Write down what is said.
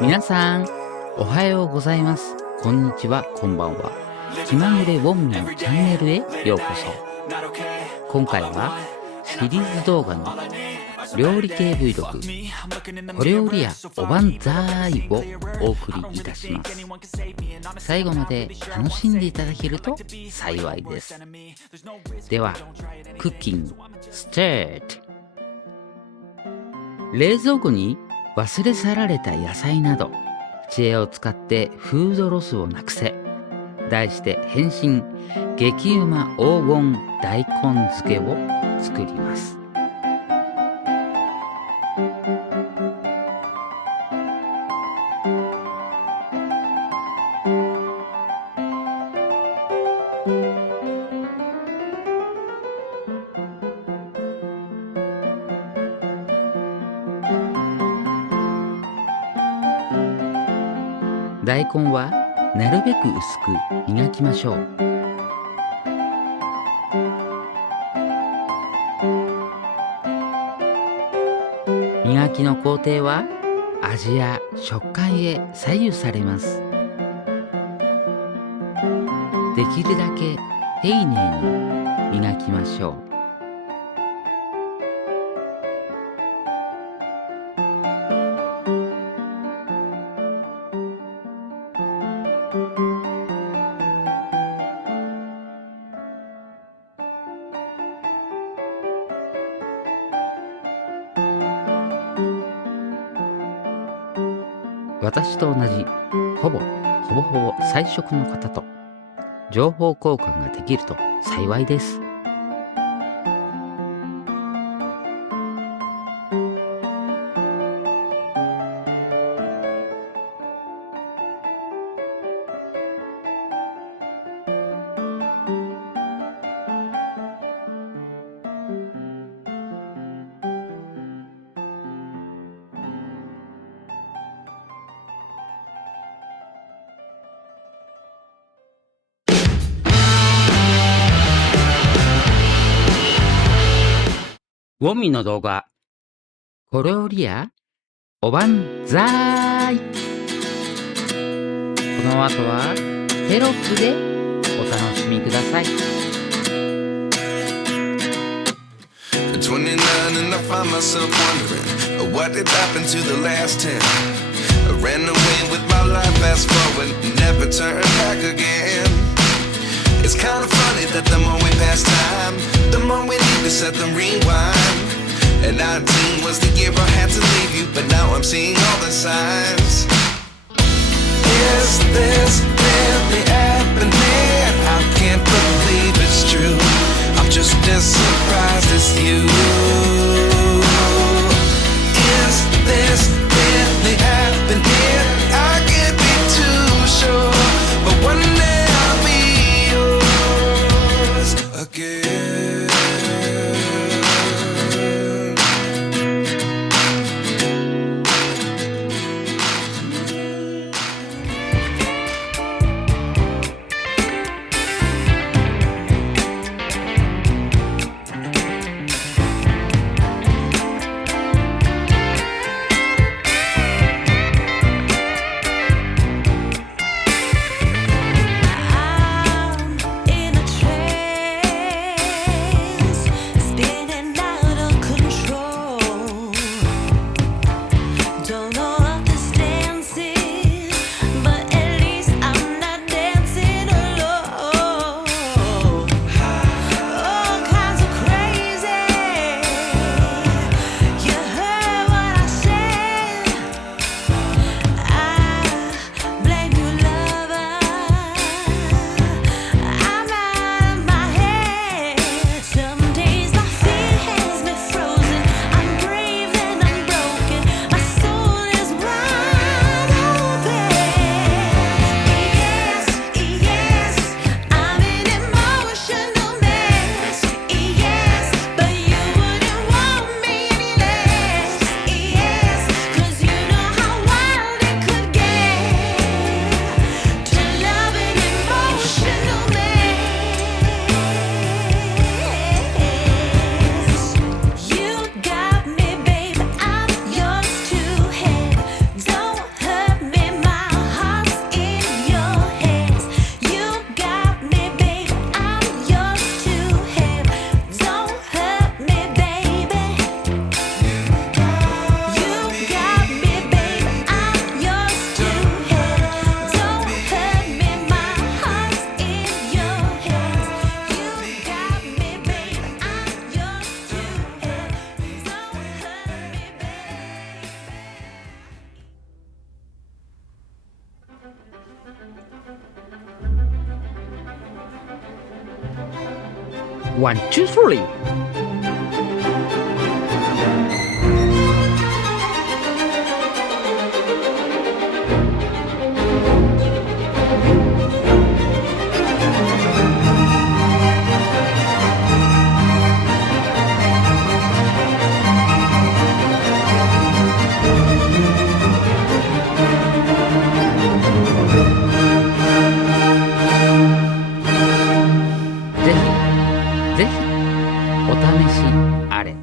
皆さんおはようございます、こんにちは、こんばんは。気まぐれウォンミのチャンネルへようこそ。今回はシリーズ動画の料理系 Vlog 小料理屋おばんざーいをお送りいたします。最後まで楽しんでいただけると幸いです。ではクッキングスタート。冷蔵庫に忘れ去られた野菜など知恵を使ってフードロスをなくせ、題して変身激うま黄金大根漬けを作ります。大根はなるべく薄く磨きましょう。磨きの工程は味や食感へ左右されます。できるだけ丁寧に磨きましょう。私と同じほぼ菜食の方と情報交換ができると幸いです。ウォンミの動画、小料理屋おばんざーい。この後はテロップでお楽しみください。29 and I find myself wondering what did happen to the last 10. I ran away with my life, fast forward, never turn back again. It's kind of funny that the more we pass time, the more we need to set the rewind. And 19 was the year I had to leave you, but now I'm seeing all the signs. Is this really happening? I can't believe it's true. I'm just as surprised as you. Is this really happening? I can't be too sure, but one day I'll be yours again. ワン、ツー、スリー。ぜひお試しあれ。